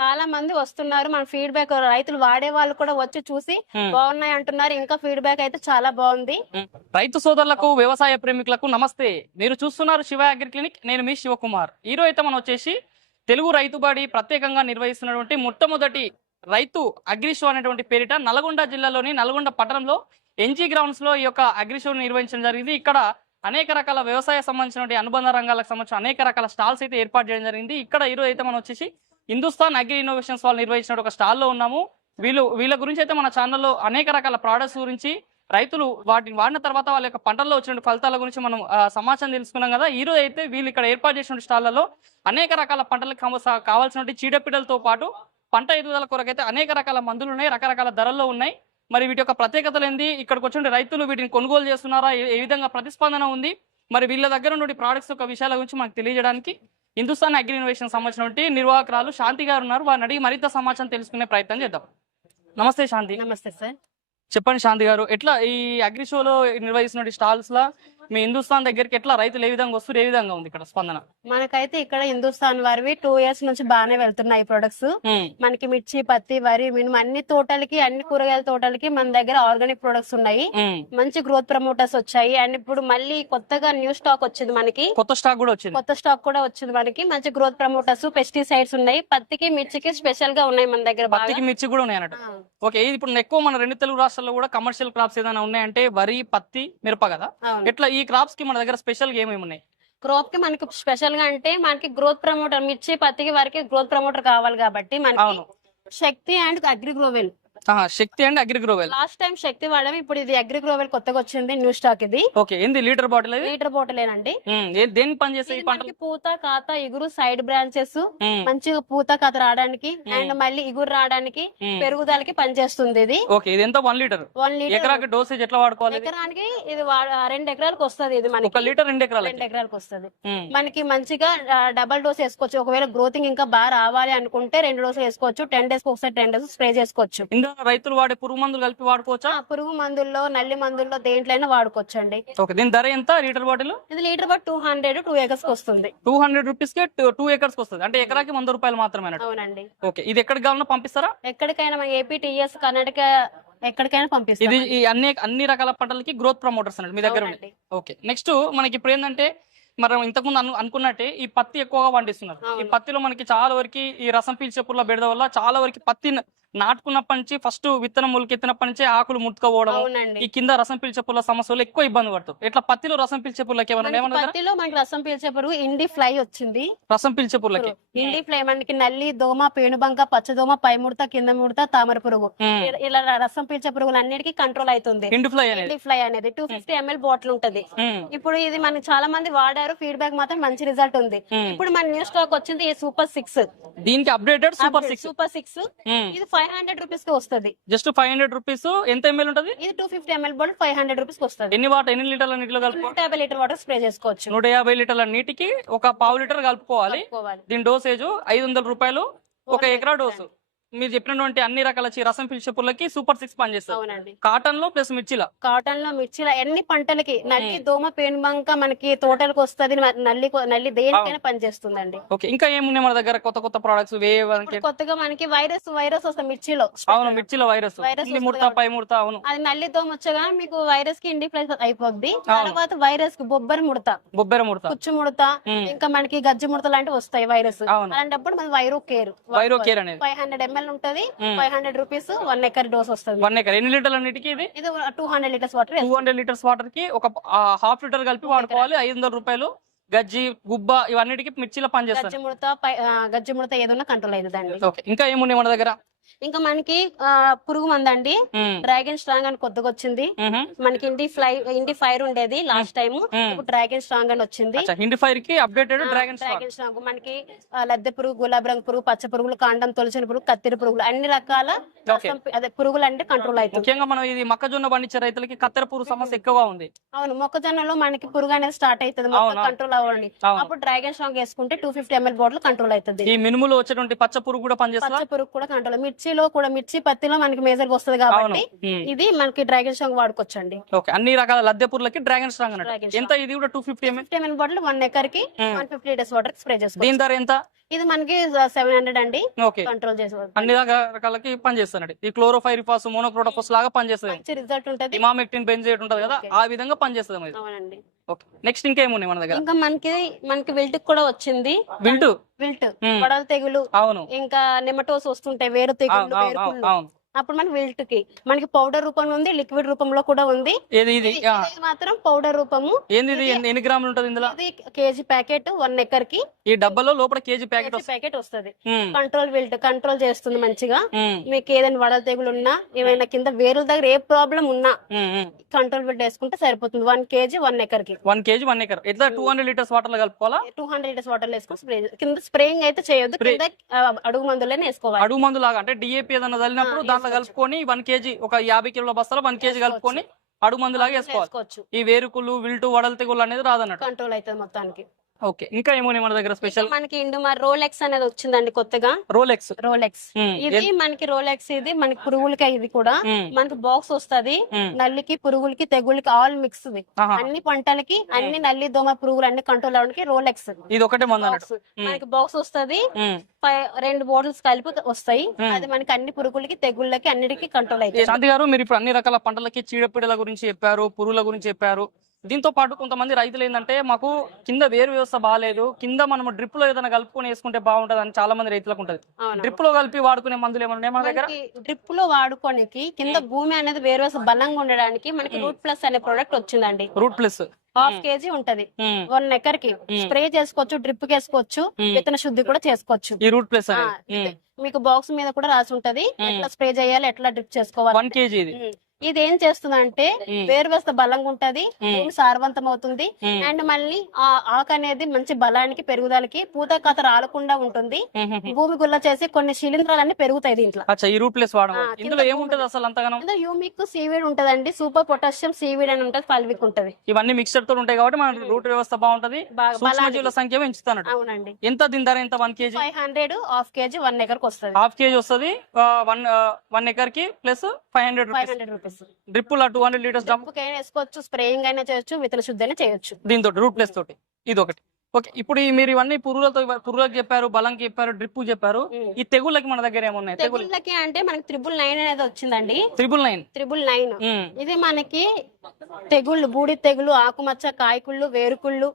చాలా మంది వస్తున్నారు. మన ఫీడ్బ్యాక్ రైతులు వాడే వాళ్ళు కూడా వచ్చి చూసి. బాగున్నాయి అంటున్నారు. ఇంకా ఫీడ్బ్యాక్ అయితే చాలా బాగుంది. రైతు సోదరులకు వ్యవసాయ ప్రేమికులకు నమస్తే. మీరు చూస్తున్నారు శివ అగ్రి క్లినిక్. నేను మీ శివకుమార్. ఈ రోజు అయితే మనం వచ్చేసి తెలుగు రైతుబడి ప్రత్యేకంగా నిర్వహిస్తున్నటువంటి మొట్టమొదటి రైతు అగ్రి షో అనేటువంటి పేరిట నల్గొండ జిల్లాలోని నల్గొండ పట్టణంలో ఎన్జీ గ్రౌండ్స్లో ఈ యొక్క అగ్రి షోని నిర్వహించడం జరిగింది. ఇక్కడ అనేక రకాల వ్యవసాయ సంబంధించినటువంటి అనుబంధ రంగాలకు సంబంధించిన అనేక రకాల స్టాల్స్ అయితే ఏర్పాటు చేయడం జరిగింది. ఇక్కడ ఈ రోజు అయితే మనం వచ్చేసి హిందుస్థాన్ అగ్రి ఇన్నోవేషన్స్ వాళ్ళు నిర్వహించిన ఒక స్టాల్లో ఉన్నాము. వీళ్ళు వీళ్ళ గురించి అయితే మన ఛానల్లో అనేక రకాల ప్రోడక్ట్స్ గురించి రైతులు వాటిని వాడిన తర్వాత వాళ్ళ యొక్క పంటల్లో వచ్చిన ఫలితాల గురించి మనం సమాచారం తెలుసుకున్నాం కదా. ఈ రోజు అయితే వీళ్ళు ఇక్కడ ఏర్పాటు చేసిన స్టాళ్ళలో అనేక రకాల పంటలకు కావ- కావాల్సిన చీడపీడలతో పాటు పంట ఎదుగుదల కొరకైతే అనేక రకాల మందులు ఉన్నాయి రకరకాల ధరల్లో ఉన్నాయి. మరి వీటి యొక్క ప్రత్యేకతలు ఏంది? ఇక్కడికి వచ్చిన రైతులు వీటిని కొనుగోలు చేస్తున్నారా? ఏ ఏ విధంగా ప్రతిస్పందన ఉంది? మరి వీళ్ళ దగ్గర నుండి ప్రోడక్ట్స్ యొక్క విషయాల గురించి మనకు తెలియజేయడానికి హిందుస్థాన్ అగ్రి ఇన్నోవేషన్ సంబంధించినటువంటి నిర్వాహకురాలు శాంతి గారు ఉన్నారు. వారిని అడిగి మరింత సమాచారం తెలుసుకునే ప్రయత్నం చేద్దాం. నమస్తే శాంతి. నమస్తే సార్. చెప్పండి శాంతి గారు ఎట్లా ఈ అగ్రి షోలో నిర్వహిస్తున్న స్టాల్స్ లా మీ హిందుస్థాన్ దగ్గరికి ఎట్లా రైతులు ఏ విధంగా వస్తారు ఏ విధంగా ఉంది ఇక్కడ స్పందన? మనకైతే ఇక్కడ హిందుస్థాన్ వారివి టూ ఇయర్స్ నుంచి బాగానే వెళ్తున్నాయి ప్రొడక్ట్స్ మనకి మిర్చి పత్తి వరి మినుము అన్ని తోటలకి అన్ని కూరగాయల తోటలకి మన దగ్గర ఆర్గానిక్ ప్రొడక్ట్స్ ఉన్నాయి. మంచి గ్రోత్ ప్రమోటర్స్ వచ్చాయి. అండ్ ఇప్పుడు మళ్ళీ కొత్తగా న్యూ స్టాక్ వచ్చింది మనకి. కొత్త స్టాక్ కూడా వచ్చింది. కొత్త స్టాక్ కూడా వచ్చింది మనకి. మంచి గ్రోత్ ప్రమోటర్స్ పెస్టిసైడ్స్ ఉన్నాయి. పత్తికి మిర్చికి స్పెషల్గా ఉన్నాయి మన దగ్గర పత్తికి మిర్చి కూడా ఉన్నాయి అన్నట్టు ఓకే ఇప్పుడు ఎక్కువ మన రెండు తెలుగు రాష్ట్రాల్లో కూడా కమర్షియల్ క్రాప్స్ ఏదైనా ఉన్నాయంటే వరి పత్తి మిరప కదా? ఎట్లా ఈ క్రాప్స్కి మన దగ్గర స్పెషల్ ఏమేమి ఉన్నాయి? క్రాప్కి మనకి స్పెషల్గా అంటే మనకి గ్రోత్ ప్రమోటర్ మిర్చి పత్తికి వరకు గ్రోత్ ప్రమోటర్ కావాలి కాబట్టి మనకి అవును. శక్తి అండ్ అగ్రిగ్రోవెల్ శక్తి అండ్ అగ్రి గ్రోవెల్ లాస్ట్ టైం శక్తి వాడాము ఇప్పుడు ఇది అగ్రిగ్రోవెల్ కొత్తగా వచ్చింది న్యూ స్టాక్ ఇది. ఓకే ఏంది లీటర్ బాటిల్ లీటర్ బాటిలేనండి ఉమ్, ఏ- దేనికి పని పంటలు? మనకి పూత కాత ఇగురు సైడ్ బ్రాంచెస్ మంచిగా పూత కాత రావడానికి అండ్ మళ్ళీ ఇగురు రావడానికి. పెరుగుదలకి పనిచేస్తుంది ఇది. ఓకే ఇది ఎంత? One litre? One litre. ఎకరాకి డోసేజ్ ఎట్లా వాడుకోవాలి? ఎకరానికి ఇది రెండు ఎకరాలకు వస్తుంది ఇది ఒక మనకి లీటర్ రెండు ఎకరాలకి? రెండు ఎకరాలకు వస్తుంది. మనకి మంచిగా డబల్ డోస్ వేసుకోవచ్చు. ఒకవేళ గ్రోతింగ్ ఇంకా బాగా రావాలి అనుకుంటే రెండు డోసులు వేసుకోవచ్చు. టెన్ డేస్ ఒకసారి టెన్ డేస్ స్ప్రే చేసుకోవచ్చు. రైతులు వాడే పురుగు మందులు కలిపి వాడుకోవచ్చా? ఆ, పురుగు మందుల్లో నల్లి మందుల్లో దేంట్లైనా వాడుకోవచ్చు అండి ఓకే దీని ధర ఎంత? Litre bottle? ఇది litre but two hundred two ఏకర్స్కి వస్తుంది. టూ హండ్రెడ్ రూపీస్కి టూ ఎకర్స్ వస్తుంది. అంటే ఎకరాకి వంద రూపాయలు మాత్రమే అవునండి. ఓకే ఇది ఎక్కడికి కావాలన్నా పంపిస్తారా? ఎక్కడికైనా మన ఏపీ టీఎస్ కర్ణాటక ఎక్కడికైనా పంపిస్తాం ఇది ఈ అన్ని అన్ని రకాల పంటలకి గ్రోత్ ప్రమోటర్స్ అన్నట్టు మీ దగ్గర ఉన్నాయి. ఓకే నెక్స్ట్ మనకి ఇప్పుడు ఏంటంటే మనం ఇంతకుముందు అను అనుకున్నట్టే ఈ పత్తి ఎక్కువగా పండిస్తున్నారు. ఈ. పత్తిలో మనకి చాలా వరకు ఈ రసం పీల్చే పుల్ల బెడద వల్ల చాలా వరకు పత్తి నాటుకున్నప్పటి నుంచి ఫస్ట్ విత్తనం మొలకెత్తినప్పటి నుంచి ఆకులు ముట్టుకోవడం ఈ కింద రసం పీల్చే పుల్ల సమస్యలు ఎక్కువ ఇబ్బంది పడుతుంది ఇట్లా పత్తిలో రసం పీల్చే పుల్లకి? పత్తిలో మనకి రసం పీల్చే పురుగు ఇండి ఫ్లై వచ్చింది. రసం పీల్చే పుల్లకి. ఇండి ఫ్లై మనకి నల్లి దోమ పేనుబంక పచ్చదోమ పై ముడత కింద ముడత తామర పురుగు. ఇలా- రసం పీల్చే పురుగులు అన్నిటికీ కంట్రోల్ అవుతుంది. ఎండు ఫ్లై అనేది. ఇండి ఫ్లై అనేది. టూ ఫిఫ్టీ ఎంఎల్ బాటిల్ ఉంటది. ఇప్పుడు ఇది మనకి చాలా మంది వాడారు ఫీడ్బ్యాక్ మాత్రం మంచి రిజల్ట్ ఉంది. ఇప్పుడు మన న్యూ స్టాక్ వచ్చింది ఈ సూపర్ సిక్స్ దీనికి updated super six super six ఇది ఫైవ్ హండ్రెడ్ రూపీస్కి వస్తుంది. జస్ట్ ఫైవ్ హండ్రెడ్ రూపీస్ ఎంత ఎంఎల్ ఉంటది? ఇది two fifty ML bottle five hundred rupees వస్తుంది. ఎన్ని వాటర్ ఎన్ని లీటర్ల నీటిలో నూట యాభై లీటర్ వాటర్ స్ప్రే చేసుకోవచ్చు. నూట యాభై లీటర్ల నీటికి ఒక పావు లీటర్ కలుపుకోవాలి. కలుపుకోవాలి. దీని డోసేజ్ ఐదు వందల రూపాయలు ఒక ఎకరా డోసు మీరు చెప్పినటువంటి అన్ని రకాల చి- రసం పిలిచే పుల్లకి సూపర్ సిక్స్ పనిచేస్తుంది. అవునండి. కాటన్లో ప్లస్ మిర్చిల? కాటన్లో మిర్చిల ఎన్ని పంటలకి నల్లి దోమ పేనుబంక మనకి తోటలకు వస్తుంది నల్లి నల్లి దేనికైనా పనిచేస్తుందండి. ఓకే ఇంకా ఏమున్నాయి మన దగ్గర? కొత్త కొత్త ప్రొడక్ట్స్ కొత్తగా మనకి వైరస్ వైరస్ వస్తుంది మిర్చిలో. అవును మిర్చిలో వైరస్. ముడత పై ముడత అవును. అది నల్లి దోమ వచ్చగా మీకు వైరస్కి ఇండిప్లైస్ అయిపోద్ది తర్వాత వైరస్కి బొబ్బరి ముడత. బొబ్బెర ముడత. కుచ్చు ముడత. ఇంకా మనకి గజ్జి ముడత లాంటివి వస్తాయి వైరస్. అలాంటప్పుడు మన వైరో కేర్. వైరో కేర్ అనేది. ఫైవ్ హండ్రెడ్ ఎంఎల్ ఉంటది. ఉమ్. Five hundred rupees one acre dose వస్తుంది. One acre. ఎన్ని లీటర్ల నీటికి ఇది? ఇది two hundred litres water two hundred litres వాటర్కి ఒక హాఫ్ లీటర్ కలిపి వాడుకోవాలి. ఐదు వందల రూపాయలు గజ్జి గుబ్బ ఇవన్నిటికి మిర్చిలో పనిచేస్తారు గజ్జి ముడత గజ్జి ముడత ఏదైనా కంట్రోల్ అయిందండి ఇంకా ఏమున్నాయి మన దగ్గర? ఇంకా మనకి పురుగు మందండి. డ్రాగన్ స్ట్రాంగ్ అని కొత్తగా వచ్చింది. మనకి ఇండి ఫ్లై ఇండి ఫైర్ ఉండేది లాస్ట్ టైం. ఇప్పుడు డ్రాగన్ స్ట్రాంగ్ అని వచ్చింది. హిండి ఫైర్కి అప్డేటెడ్ డ్రాగన్ డ్రాగన్ స్ట్రాంగ్. మనకి లద్దె పురుగు గులాబీ రంగు పురుగు పచ్చ పురుగులు కాండం తొలచిన పురుగు కత్తిరి పురుగులు అన్ని రకాల అదే పురుగులు అంటే కంట్రోల్ అవుతుంది. ముఖ్యంగా మనం ఇది మొక్కజొన్న పండించే రైతులకి కత్తెర పురుగు సమస్య ఎక్కువగా ఉంది. అవును మొక్కజొన్నలో మనకి పురుగు అనేది స్టార్ట్ అవుతుంది. కంట్రోల్ అవ్వండి. అప్పుడు డ్రాగన్ స్ట్రాంగ్ వేసుకుంటే two fifty ML bottle control అవుతుంది. ఈ మినుములో వచ్చేటువంటి పచ్చ పురుగు కూడా పనిచేస్తా పచ్చ పురుగు కూడా కంట్రోల్ మిర్చిలో కూడా మిర్చి పత్తిలో మనకి మేజర్ వస్తుంది కాబట్టి. ఇది మనకి డ్రాగన్ స్ట్రాంగ్ వాడుకోవచ్చండి. ఓకే. అన్ని రకాల లద్దె పురులకి డ్రాగన్ స్ట్రాంగ్ ఎంత? ఇది కూడా two fifty ML bottle one ఎకర్కి. One fifty litres water spray చేసుకోవచ్చు. దీని ధర ఎంత? ఇది మనకి సెవెన్ హండ్రెడ్ అండి. ఓకే. కంట్రోల్ చేసుకోవచ్చు అన్ని రకాల- రకాలకి పనిచేస్తానండి ఈ క్లోరోఫైరిఫాస్ మోనోక్రోటోఫాస్ లాగా పనిచేస్తుంది మంచి రిజల్ట్ ఉంటది. ఇమామెక్టిన్ బెంజేట్ ఉంటది కదా. ఆ విధంగా పనిచేస్తుంది అవునండి. ఓకే. నెక్స్ట్ ఇంకేమున్నాయి మన దగ్గర? ఇంకా మనకి మనకి విల్ట్ కూడా వచ్చింది. Wilt wilt. కొడల తెగులు. అవును. ఇంకా నిమటోస్ వస్తుంటాయి వేరు తెగులు అవును, అప్పుడు మనకి విల్ట్కి. మనకి పౌడర్ రూపంలో ఉంది లిక్విడ్ రూపంలో కూడా ఉంది. ఏది ఇది? ఇది ఆ, ఇది మాత్రం పౌడర్ రూపము. ఏంది ఇది? ఎన్ని- ఎన్ని గ్రాములు ఉంటది ఇందులో? ఇది కేజీ ప్యాకెట్ వన్ ఎకర్కి. ఈ డబ్బాలో లోపల కేజీ ప్యాకెట్ కేజీ ప్యాకెట్ వస్తుంది. వస్తుంది కంట్రోల్ విల్ట్ కంట్రోల్ చేస్తుంది మంచిగా. మీకు ఏదైనా వడల తెగులు ఉన్నా ఏమైనా కింద వేరుల దగ్గర ఏ ప్రాబ్లం ఉన్నా కంట్రోల్ విల్ట్ వేసుకుంటే సరిపోతుంది. One KG one ఎకర్కి. One KG one acre. ఇట్లా టూ హండ్రెడ్ లీటర్స్ వాటర్లో కలుపుకోవాలా టూ హండ్రెడ్ లీటర్స్ వాటర్ వేసుకుని స్ప్రే కింద స్ప్రేయింగ్ అయితే చేయొద్దు. Spray. కింద ఆ, అడుగు మందులనే వేసుకోవాలి. అడుగు మందు లాగా అంటే డిఏపి ఏదైనా చల్లినప్పుడు ఆ, దాంట్లో. కలుపుకొని వన్ కేజీ ఒక యాభై కిలోల బస్తాలో వన్ కేజీ. కలుపుకొని అడుగు మందు లాగా వేసుకోవాలి వేసుకోవచ్చు ఈ వేరుకులు విల్టు వడల తెగులు అనేది రాదన్నట్టు కంట్రోల్ అవుతుంది మొత్తానికి ఓకే. ఇంకా ఏమోని మన దగ్గర స్పెషల్ మనకి ఇండు మరి రోలెక్స్ అనేది వచ్చిందండి కొత్తగా. రోలెక్స్ రోలెక్స్ ఇది మనకి రోలెక్స్ ఇది మనకి పురుగులకి ఇది కూడా. మనకి బాక్స్ వస్తది. నల్లికి పురుగులకి తెగులకి ఆల్ మిక్స్ అన్ని పంటలకి అన్ని నల్లి దోమ పురుగులు అన్ని కంట్రోల్ అవడానికి రోలెక్స్ ఇది ఒకటే మనకి బాక్స్ వస్తది. రెండు బాటిల్స్ కలిపి వస్తాయి. అది మనకి అన్ని పురుగులకి తెగుళ్ళకి అన్నిటికీ కంట్రోల్ అవుతుంది. శాంతి గారు మీరు ఇప్పుడు అన్ని రకాల పంటలకి చీడపీడల గురించి చెప్పారు పురుగుల గురించి చెప్పారు. దీంతో పాటు కొంతమంది రైతులు ఏంటంటే మాకు కింద వేరు వ్యవస్థ బాగాలేదు కింద మనం డ్రిప్లో ఏదైనా కలుపుకొని వేసుకుంటే బాగుంటది అని చాలా మంది రైతులకు ఉంటది. డ్రిప్లో కలిపి వాడుకునే మందులు ఏమన్నా ఉన్నాయా మన దగ్గర? డ్రిప్లో వాడుకోనికి కింద భూమి అనేది వేరు వేసి బలంగా ఉండడానికి మనకి. రూట్ ప్లస్ అనే ప్రోడక్ట్ వచ్చిందండి. Root plus. హాఫ్ కేజీ ఉంటది. వన్ ఎకర్కి. స్ప్రే చేసుకోవచ్చు డ్రిప్ వేసుకోవచ్చు. విత్తన శుద్ధి కూడా చేసుకోవచ్చు. ఈ రూట్ ప్లస్ మీకు బాక్స్ మీద కూడా రాసి ఉంటది. ఎట్లా స్ప్రే చేయాలి ఎట్లా డ్రిప్ చేసుకోవాలి. వన్ కేజీ ఇది ఏం చేస్తుందంటే ఉమ్. వేరు వ్యవస్థ బలంగా ఉంటది. భూమి సారవంతం అవుతుంది. అండ్ మళ్ళీ ఆ ఆకు అనేది మంచి బలానికి పెరుగుదలకి పూత కథ రాలకుండా ఉంటుంది. భూమి గుల్ల చేసి కొన్ని శిలీంధ్రాలన్నీ పెరుగుతాయి దీంట్లో. అచ్చా ఈ రూట్ ప్లస్ ఇందులో ఏముంటది అసలు అంతగానం? యూమిక్ సీవీడ్ ఉంటదండి సూపర్ పొటాషియం సీవీడ్ అని ఉంటది పల్విక్ ఉంటది. ఇవన్నీ మిక్చర్తో ఉంటాయి కాబట్టి మన రూట్ వ్యవస్థ బాగుంటది. సంఖ్య పెంచుతానట్టు అవునండి. ఎంత దీని ధర? ఎంత? One KG? Five hundred half KG one ఎకర్కి వస్తుంది. హాఫ్ కేజీ వస్తుంది one one ఎకర్కి plus five hundred five rupees. Rupees two hundred litres అయినా వేసుకోవచ్చు స్ప్రేయింగ్ అయినా చేయొచ్చు విత్తన శుద్ధి అయినా చేయొచ్చు. దీంతో రూట్ ప్లస్ తోటి. ఇది ఒకటి ఓకే ఇప్పుడు మీరు ఇవన్నీ పురుగులతో పురుగులకు చెప్పారు బలంకి చెప్పారు డ్రిప్ చెప్పారు. ఈ తెగుళ్ళకి మన దగ్గర ఏమున్నాయి? తెగుళ్ళకి అంటే మనకి త్రిబుల్ నైన్ అనేది వచ్చిందండి. త్రిబుల్ నైన్ త్రిబుల్ నైన్ ఇది మనకి తెగుళ్ళు బూడి తెగులు ఆకుమచ్చ కాయకుళ్ళు వేరుకుళ్ళు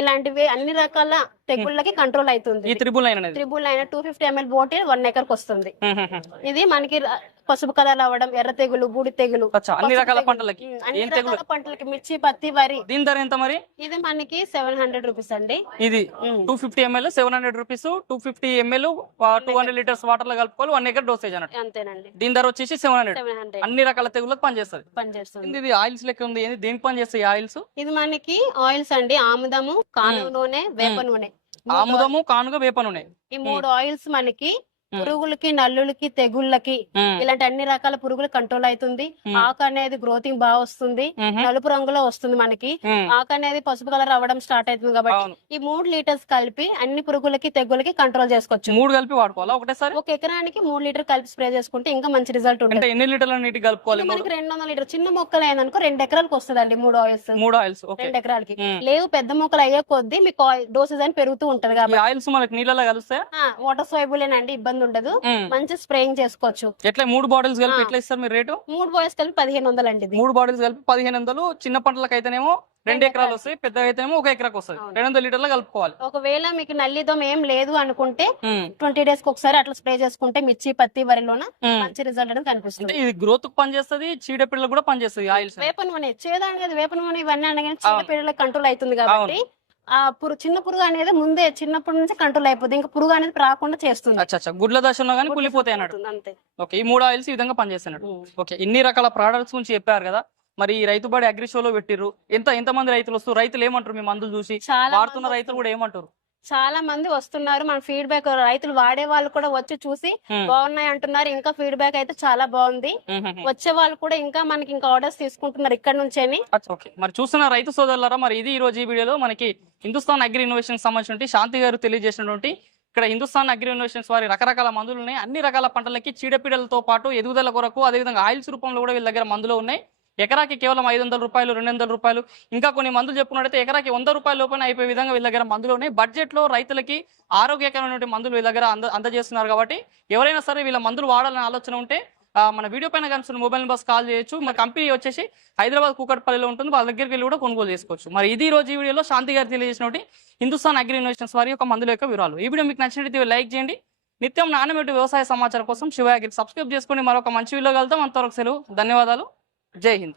ఇలాంటివి అన్ని రకాల తెగుళ్ళకి కంట్రోల్ అవుతుంది. ఈ triple nine triple nine two fifty ML bottle one acre వస్తుంది. ఇది మనకి పసుపు కలర్ అవ్వడం ఎర్ర తెగులు బూడి తెగులు అన్ని రకాల తెగులు. పంటలకి అన్ని తెగులు? రకాల పంటలకి మిర్చి పత్తి వరి. దీని ధర ఎంత మరి? ఇది మనకి సెవెన్ హండ్రెడ్ రూపీస్ అండి. ఇది. Two fifty ML seven hundred rupees two fifty ML two hundred litres వాటర్లో కలుపుకోవాలి వన్ ఎకర్ డోసేజ్ అన్నట్టు. అంతేనండి. దీని ధర వచ్చేసి సెవెన్ హండ్రెడ్. అన్ని రకాల తెగుళ్ళకి పనిచేస్తుంది. పనిచేస్తుంది. ఇది ఆయిల్స్ లెక్క ఉంది? దేనికి పనిచేస్తాయి ఆయిల్స్? ఇది మనకి ఆయిల్స్ అండి. ఆముదము కానుగ నూనె వేప నూనె. ఆముదము కానుగ వేప నూనె. ఈ మూడు ఆయిల్స్ మనకి పురుగులకి నల్లులకి తెగుళ్ళకి ఇలాంటి అన్ని రకాల పురుగులు కంట్రోల్ అవుతుంది. ఆకు అనేది గ్రోతింగ్ బాగా వస్తుంది. నలుపు రంగులో వస్తుంది మనకి. ఆకు అనేది పసుపు కలర్ అవ్వడం స్టార్ట్ అవుతుంది కాబట్టి ఈ మూడు లీటర్స్ కలిపి అన్ని పురుగులకి తెగులకి కంట్రోల్ చేసుకోవచ్చు. మూడు కలిపి వాడుకోవాలా ఒకటేసారి? ఒక ఎకరానికి మూడు లీటర్ కలిపి స్ప్రే చేసుకుంటే ఇంకా మంచి రిజల్ట్ ఉంటుంది. ఎన్ని లీటర్ల నీటి కలుపుకోవాలి మనకి రెండు వందల లీటర్ చిన్న మొక్కలు అయిందనుకో రెండు ఎకరాలకు వస్తుందండి మూడు ఆయిల్స్ మూడు ఆయిల్స్ రెండు ఎకరాలకి. లేవు పెద్ద మొక్కలు అయ్యే కొద్దీ మీకు డోసెస్ అని పెరుగుతూ ఉంటది కాబట్టి. ఆయిల్స్ మనకి నీళ్ళలో కలుస్తాయా వాటర్ సోయబులేనండి ఇబ్బంది ఉండదు. ఉమ్. మంచి స్ప్రేయింగ్ చేసుకోవచ్చు. ఎట్లా మూడు బాటిల్స్ కలిపి. ఎట్లా ఇస్తారు మీరు రేటు? మూడు బాయ్స్ కలిపి పదిహేను వందలు అండి మూడు బాటిల్స్ కలిపి పదిహేను వందలు. చిన్న పంటలకు అయితేనేమో రెండు ఎకరాలు. వస్తాయి. పెద్ద అయితేనేమో ఒక ఎకరాకు వస్తుంది. రెండు వందల లీటర్లు కలుపుకోవాలి. ఒకవేళ మీకు నల్లిదోమ ఏం లేదు అనుకుంటే ట్వంటీ డేస్కి ఒకసారి అట్లా స్ప్రే చేసుకుంటే మిర్చి పత్తి వరిలోన. మంచి రిజల్ట్ అనేది కనిపిస్తుంది. ఇది గ్రోత్కు పనిచేస్తుంది చీడపిల్లలు కూడా పనిచేస్తుంది ఆయిల్స్. వేప నూనె. చేదాని కదా వేప నూనె ఇవన్నీ అనగానే చిన్న పిల్లలకు కంట్రోల్ అవుతుంది కాబట్టి ఆ పురు చిన్న పురుగు అనేది ముందే చిన్నప్పటి నుంచి కంట్రోల్ అయిపోతుంది ఇంకా పురుగు అనేది రాకుండా చేస్తుంది. అచ్చా అచ్చా. గుడ్ల దశలో కానీ కుళ్ళిపోతాయి అన్నట్టు అంతే. ఓకే ఈ మూడు ఆయిల్స్ ఈ విధంగా పనిచేస్తున్నాడు. ఓకే ఇన్ని రకాల ప్రోడక్ట్స్ గురించి చెప్పారు కదా. మరి ఈ రైతు బడి అగ్రి షోలో పెట్టిర్రు. ఎంత ఎంత మంది రైతులు వస్తారు రైతులు ఏమంటారు మీ మందులు చూసి? వాడుతున్న రైతులు కూడా ఏమంటారు? చాలా మంది వస్తున్నారు. మన ఫీడ్బ్యాక్ రైతులు వాడే వాళ్ళు కూడా వచ్చి చూసి బాగున్నాయి అంటున్నారు. ఇంకా ఫీడ్బ్యాక్ అయితే చాలా బాగుంది. వచ్చే వాళ్ళు కూడా ఇంకా మనకి ఇంకా ఆర్డర్స్ తీసుకుంటున్నారు ఇక్కడ నుంచేని. మరి చూస్తున్న రైతు సోదరులారా మరి ఇది ఈ రోజు ఈ వీడియోలో మనకి హిందుస్థాన్ అగ్రి ఇన్నోవేషన్ సంబంధించి శాంతి గారు తెలియజేసినటువంటి ఇక్కడ హిందుస్థాన్ అగ్రి ఇన్నోవేషన్స్ వారి రకరకాల మందులు ఉన్నాయి. అన్ని రకాల పంటలకి చీడపీడలతో పాటు ఎదుగుదల కొరకు అదేవిధంగా ఆయిల్స్ రూపంలో కూడా వీళ్ళ దగ్గర మందులు ఉన్నాయి. ఎకరాకి కేవలం ఐదు వందల రూపాయలు రెండు వందల రూపాయలు. ఇంకా కొన్ని మందులు చెప్పుకున్నట్టయితే ఎకరాకి వంద రూపాయల లోపల అయిపోయే విధంగా వీళ్ళ దగ్గర మందులోనే ఉన్నాయి. బడ్జెట్లో రైతులకి ఆరోగ్యకరమైనటువంటి మందులు వీళ్ళ దగ్గర అంద అందజేస్తున్నారు కాబట్టి ఎవరైనా సరే వీళ్ళ మందులు వాడాలని ఆలోచన ఉంటే మన వీడియో పైన కనిపిస్తున్న మొబైల్ నెంబర్స్ కాల్ చేయొచ్చు. మన కంపెనీ వచ్చేసి హైదరాబాద్ కూకట్పల్లిలో ఉంటుంది. వాళ్ళ దగ్గరికి వెళ్ళి కూడా కొనుగోలు చేసుకోవచ్చు. మరి ఇది రోజు ఈ వీడియోలో శాంతి గారు తెలియజేసినటువంటి హిందుస్థాన్ అగ్రి ఇన్వెస్టర్స్ వారి యొక్క మందుల యొక్క వివరాలు. ఈ వీడియో మీకు నచ్చినట్టు లైక్ చేయండి. నిత్యం నాణ్యమైన వ్యవసాయ సమాచారం కోసం శివ అగ్రి సబ్స్క్రైబ్ చేసుకొని మరొక మంచి వీడియో కలుగుతాం అంతవరకు సెలవు. ధన్యవాదాలు. जय हिंद।